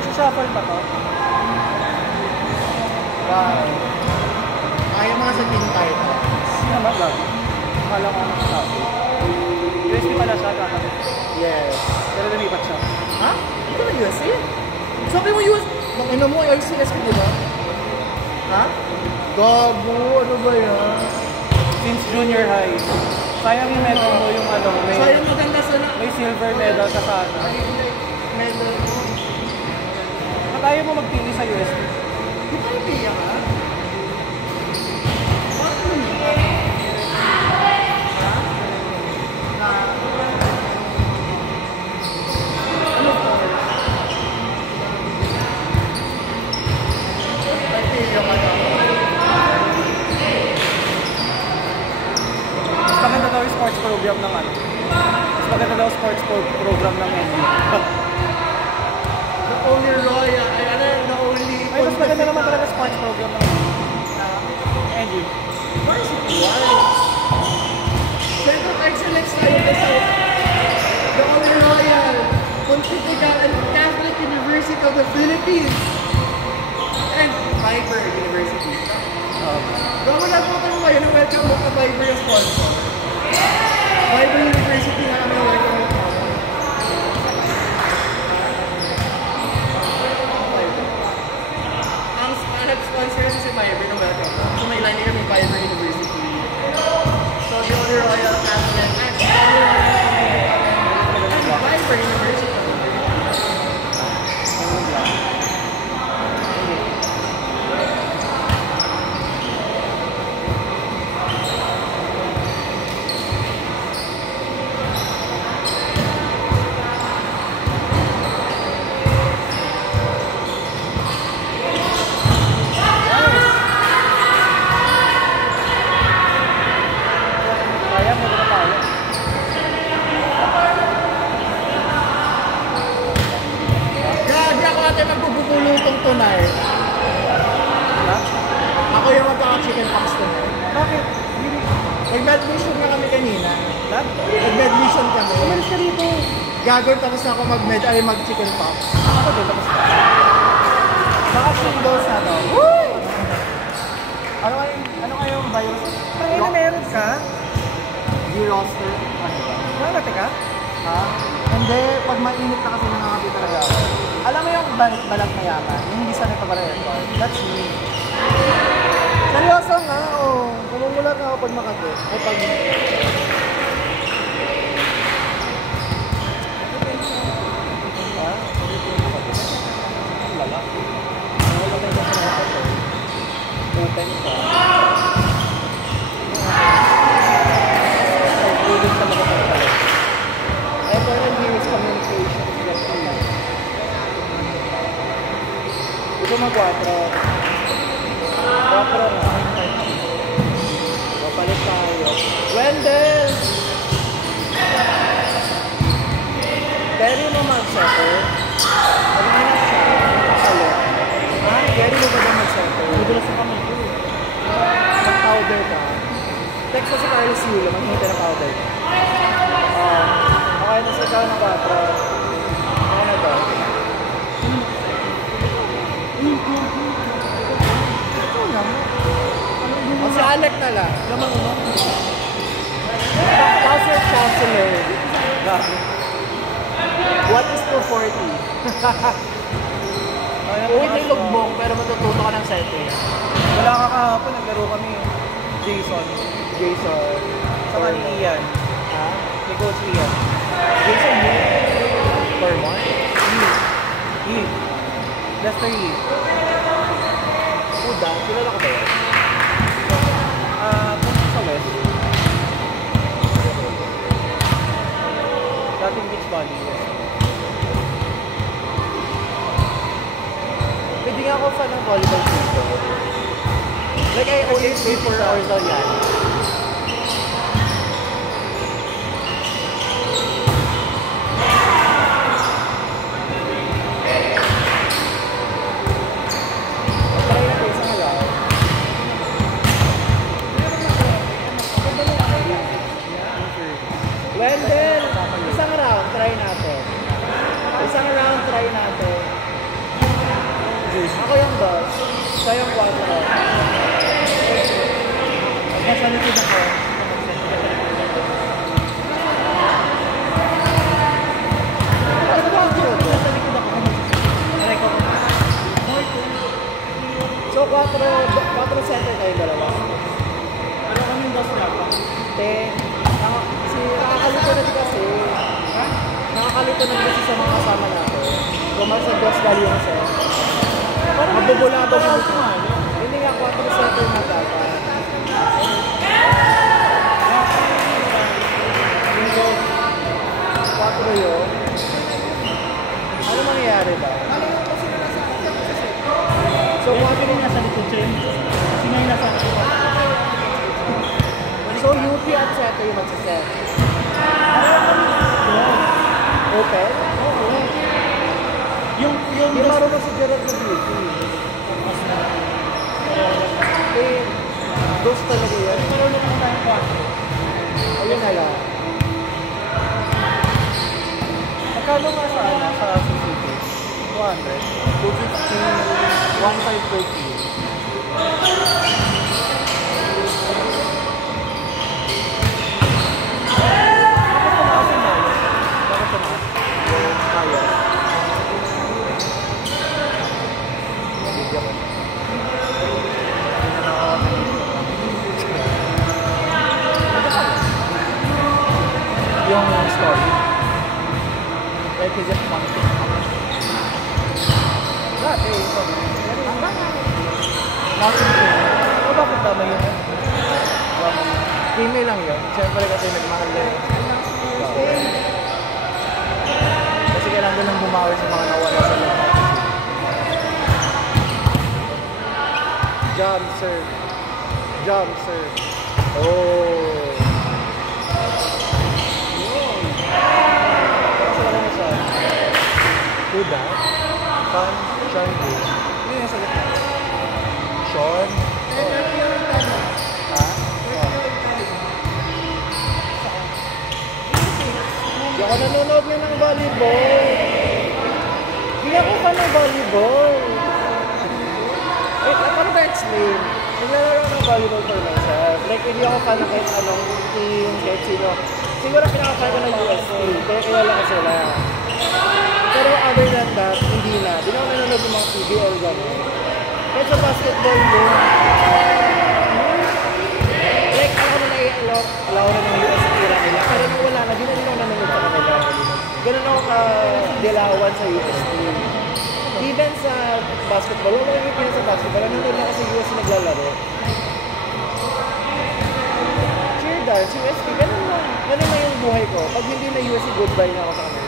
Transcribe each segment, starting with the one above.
Magsashuffle pa to? Wow. Ayaw mga sabihin tayo. Sino ba ba? Akala ko ano sa USB pala siya, kakabit. Yes. Pero lumipat siya. Ha? Ito na USB? Sabi mo USB? Ina mo, LCS ka diba? Ha? Gago, ano ba yan? Since junior high. Sayang yung medal mo yung ano. Sayang maganda sana. May silver medal ka sana. Medal mo. Kaya mo magpili sa USB. Di ba napiya ka? Bakit mo niya? Ha? Ano po? Napiya ka na. Mas maganda daw yung sports program ng ano. Mas maganda daw sports program ng NU. The only Roya, the only... Ay, mas maganda naman talaga sports program ng NU. Varsity wise. Center of Excellence tayo sa the only Royal Pontifical and Catholic University of the Philippines and Viber University. Gawa na po tayo ngayon ang welcome mo ka Viber yung sponsor. Viber University na kami welcome mo ka. Ang sponsor kasi si Viber ng welcome mo. So may line kami Viber University. So the only Royal Catholic and Viber University. Tonight. Ako yung magkaka-chicken pox tonight. Bakit? Nag-med mission na kami kanina. Nag-med mission kami. Umalis ka dito. Gagawin tapos ako mag-med ay mag-chicken pox. Ako din, tapos ka. Vaccine dose na to. Woo! Ano kayong virus? Parang ina meron ka? G-roster. Ano ba? Nangangati ka? Ha? Hindi, pag mainit na kasi nangangati talaga ako. Alam mo yung balag na yaman? Yung hindi sanay pag aircon? That's me. Seryoso nga, oo. Namumulat na ako pag makati. Ay, pag... Ha? Ang lala. Wala tayo sa mga ito. Open ka. Ay, tuloy sa mga pagkakas. Ay, pero here is communication. Ito mga 4. 4 na. Mapalit tayo. Wendell! Carry mo mag-setter. Pag-inap siya. Palit. Ha? Carry mo ba na mag-setter? Nagulas na kami ko. Mag-powder ka. Text ko si Carlos Yulo. Mag-hintay na powder. Okay na sa ikaw ng 4. Ano na to? O si Alec na lang. Lamang mo. Counselor. What is 240? Uwit yung lugbong pero matututo ka ng setting. Wala ka kahapon. Naglaro kami. Jason. Saka ni Ian. Ha? Ni Coach Ian. Jason mo? For one? E. Lester E. Uda, kilala ko ba yan? Punta sa West. Dating beach volley. Pwede nga ako fan ng volleyball dito. Like I always wait for Orzal yan. Wendell, isang round, try natin. Sa'yo ang 4. Nasa likod ako. Ano ba ang 4? Nasa likod ako. Aray ko. So, 4 center kayo dalawa. Ano kami yung dos dapat? Nakakalito na din kasi. Ha? Nakakalito na din kasi sa mga kasama natin. Kumal sa Dos Galionse. Mabubulado na dito. Hindi nga 4 center na dapat. Hindi. 4 yun. Ano mangyayari ba? So, Kaya kasi nasa likod siya yun. Kasi ngayon nasa likod ako. So, UP at Seto yung magsiset. Open? Yung Hindi marunong si Gerard ng UP. Eh, dos talaga yan. marunong ko tayong 4. Ayun na lang. Magkano nga sa CCTV? 200? 250, 1.5 per kilo. Yung story. Like, is it one thing? Dati, sorry. Nothing to. O bakit tama yun? Email lang yun. Siyempre kasi nagmahal na yun. Kasi kailangan ko nang bumawi sa mga nawala sa lahat. Jump, sir. Jump, sir. Oh. Who that? Fan, Sean Gu. Ano yung sagot na? Sean? Ha? Hindi ako nanonood na ng volleyball. Hindi ako fan ng volleyball. Wait, paano ba explain? Naglalaro ako ng volleyball for myself. Like, hindi ako fan ng kahit anong team, kahit sino. Siguro pinaka-fan ko ng USC. Kaya kilala ko sila. Pero other than that, hindi na. Di na ako nanonood ng mga PBL gano'n. Kahit sa basketball yun. Like, ako na naialaw na ng US era nila. Pero nung wala na, di na ako nanonood sa kanila. Ganun ako ka-dilawan sa UST. Even sa basketball, wala yung pinag sa basketball. Nanonood na ako sa UST naglalaro. Cheer dance, UST, ganun lang. Ganun lang yung buhay ko. Pag hindi na UST, goodbye na ako sa kanila.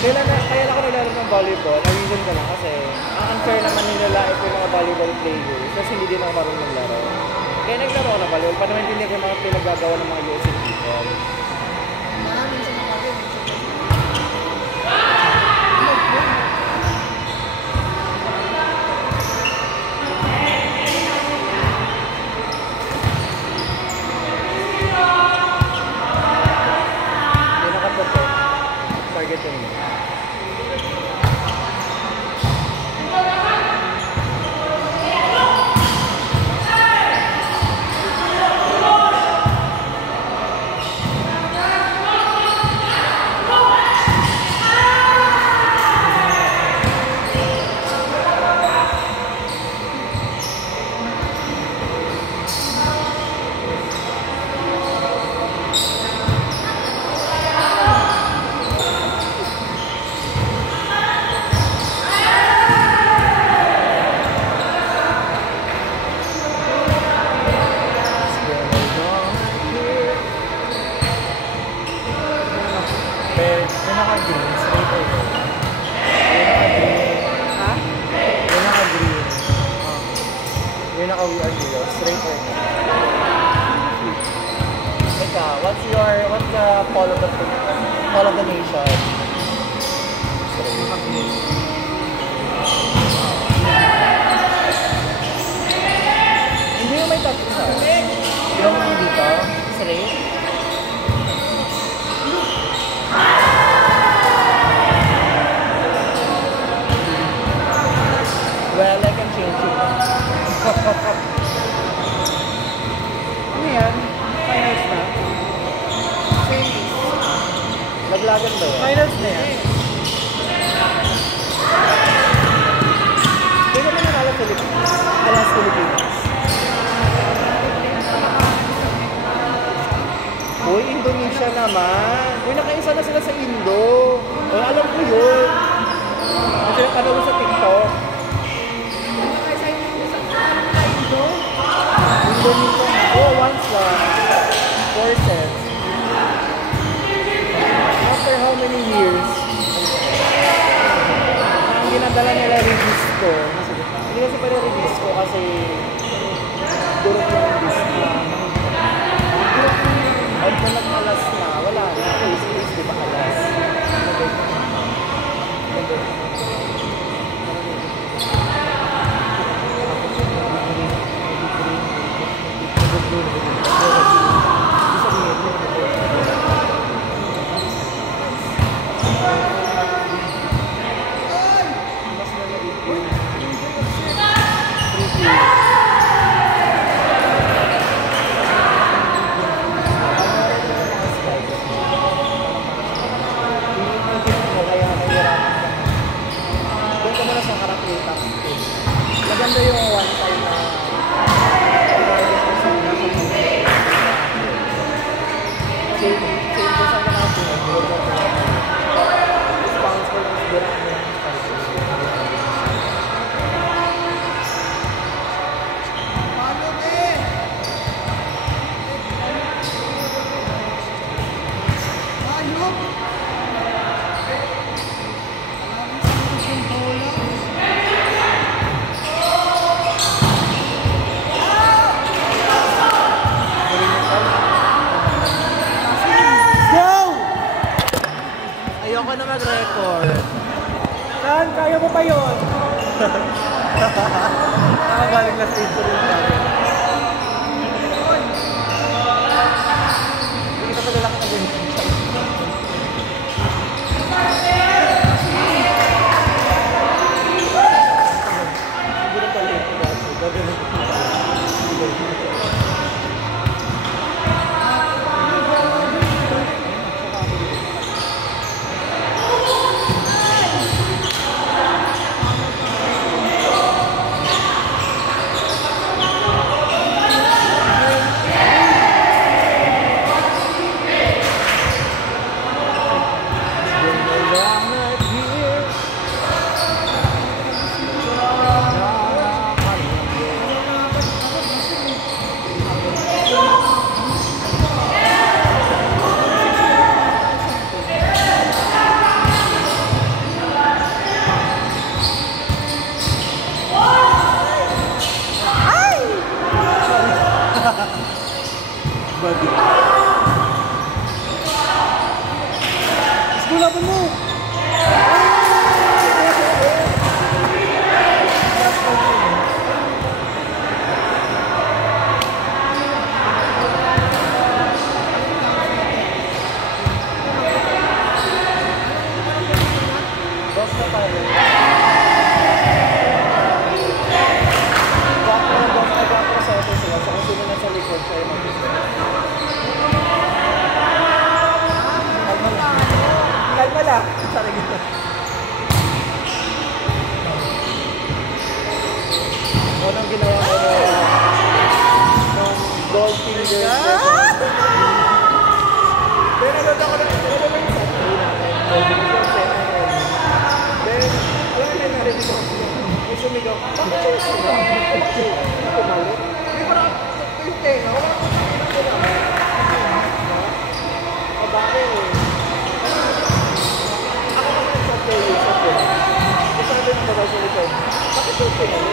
Kaya lang ako naglalaro ng volleyball, na-reason ko lang kasi ang unfair naman nilalait ko yung mga volleyball players kasi hindi din ako marunong laro. Kaya naglaro ako ng volleyball para maintindihan ko yung mga pinagagawa ng mga USC people. Maraming sa mga rin. May nakapote. Targetin mo. Yung naka-green, straight or no? Yung naka-green. Ha? Yung naka-green. Yung naka-VR zero, straight or no? Ika, what's the poll of the nation? Straight. Hindi yung may touch isa. Yung dito, straight. Dalagan ba yan? Finals na yan. Hindi naman nanalo Philippines. Alas Philippines. Uy, Indonesia naman. Uy, nakaisa na sila sa Indo. Oh, alam ko yun. Kasi nakalawa sa TikTok. Indonesia. Oh, once lang. 4 sets. After how many years? Ang ginadala nila release ko. Hindi kasi pwede release ko kasi durog lang yung disco. At na nag-alas na, wala na. Face-face, di ba alas? Maganda yung one time na same po sa mga responsible ng direct mo yung ayoko na mag-record. Saan? Kaya mo pa yun? Nakagaling na stage ko rin kami. Hindi kita pala laki na din. Hindi na pala ito kasi. Gagawin ko. Gulaban mo! Basta tayo. Gwapo sa ito sila. Sa kung sino na sa likod kayo mag-isip. Kalma lang. Sorry gito. Unang ginawa ko ng gold finger. Then, ano na ko na yung satay natin. Then, alam mo na narinig ko. Yung sumigaw, bakit kayo sumigaw? Bakit kayo kumali? Hindi ko na yung tenga. Wala ko na kailangan ko lang. O bakit? Ako kasi sa playlist sa film. Kasi sabi ng babae sa likod, bakit yung pinali?